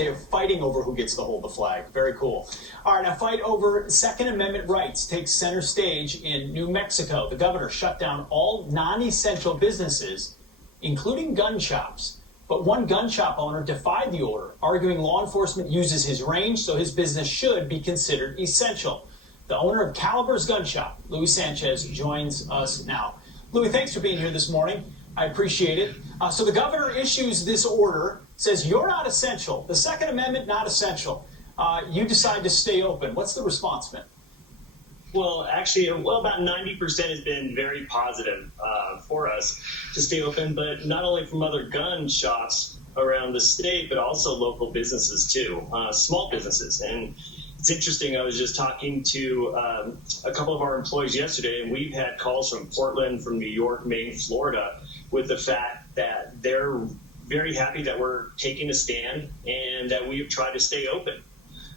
They're fighting over who gets to hold the flag. Very cool. All right, a fight over Second Amendment rights takes center stage in New Mexico. The governor shut down all non-essential businesses, including gun shops. But one gun shop owner defied the order, arguing law enforcement uses his range, so his business should be considered essential. The owner of Caliber's Gun Shop, Louie Sanchez, joins us now. Louie, thanks for being here this morning. I appreciate it. So the governor issues this order, says you're not essential. The Second Amendment, not essential. You decide to stay open. What's the response been? Well, actually, about 90% has been very positive for us to stay open, but not only from other gun shops around the state, but also local businesses too, small businesses. And it's interesting, I was just talking to a couple of our employees yesterday, and we've had calls from Portland, from New York, Maine, Florida, with the fact that they're very happy that we're taking a stand and that we've tried to stay open.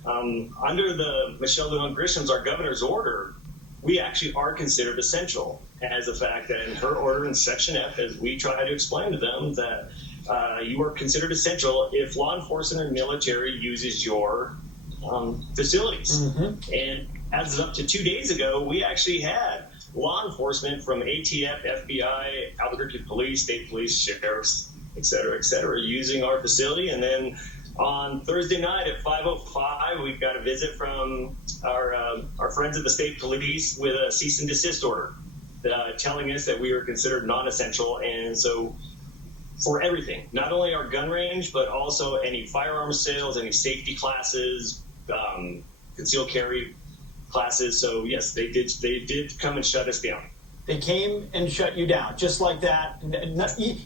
Under the Michelle Lujan Grisham's, our governor's order, we actually are considered essential, as a fact that in her order in Section F, as we try to explain to them that you are considered essential if law enforcement or military uses your facilities. Mm-hmm. And as of up to 2 days ago, we actually had law enforcement from ATF, FBI, Albuquerque Police, state police, sheriffs, et cetera, using our facility. And then on Thursday night at 5:05, we got a visit from our friends at the state police with a cease and desist order, telling us that we are considered non-essential. And so for everything, not only our gun range, but also any firearms sales, any safety classes, concealed carry classes. So yes, they did come and shut us down. They came and shut you down, just like that.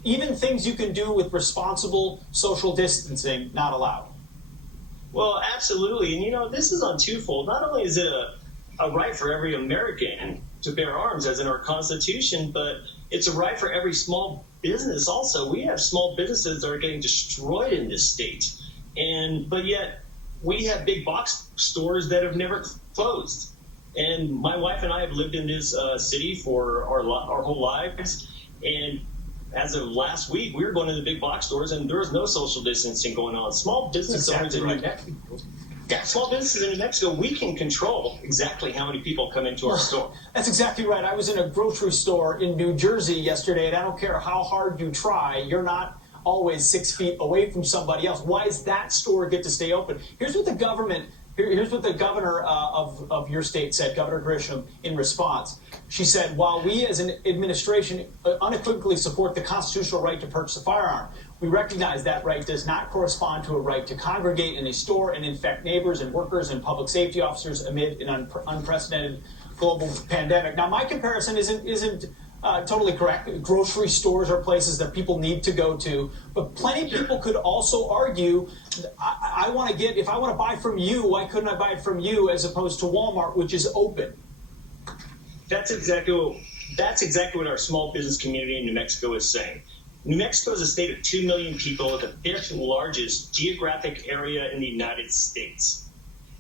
Even things you can do with responsible social distancing, not allowed. Well, absolutely. And, this is on twofold. Not only is it a right for every American to bear arms, as in our Constitution, but it's a right for every small business also. We have small businesses that are getting destroyed in this state. But yet we have big box stores that have never closed. And my wife and I have lived in this city for our whole lives. And as of last week, we were going to the big box stores, and there was no social distancing going on. Small business owners in New Mexico, small businesses in New Mexico, we can control exactly how many people come into our store. That's exactly right. I was in a grocery store in New Jersey yesterday, and I don't care how hard you try, you're not always 6 feet away from somebody else. Why does that store get to stay open? Here's what the governor of your state said, Governor Grisham, in response. She said, while we as an administration unequivocally support the constitutional right to purchase a firearm, we recognize that right does not correspond to a right to congregate in a store and infect neighbors and workers and public safety officers amid an unprecedented global pandemic. Now, my comparison isn't totally correct. Grocery stores are places that people need to go to, but plenty of people could also argue, I want to if I want to buy from you, why couldn't I buy it from you as opposed to Walmart, which is open? That's exactly what our small business community in New Mexico is saying. New Mexico is a state of 2 million people, the fifth largest geographic area in the United States.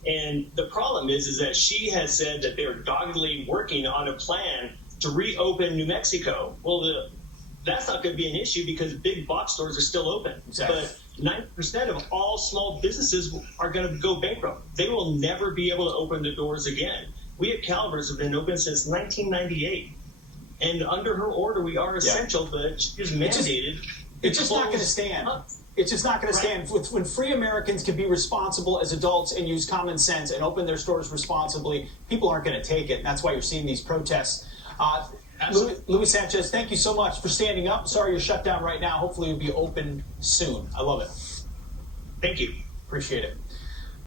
And the problem is that she has said that they're doggedly working on a plan to reopen New Mexico. Well, that's not going to be an issue because big box stores are still open. Exactly. But 90% of all small businesses are going to go bankrupt. They will never be able to open the doors again. We at Caliber's have been open since 1998. And under her order, we are essential, but she is mandated. It's just not going to stand. It's just not going to stand. When free Americans can be responsible as adults and use common sense and open their stores responsibly, people aren't going to take it. And that's why you're seeing these protests. Louie Sanchez, thank you so much for standing up. Sorry you're shut down right now. Hopefully you'll be open soon. I love it. Thank you. Appreciate it.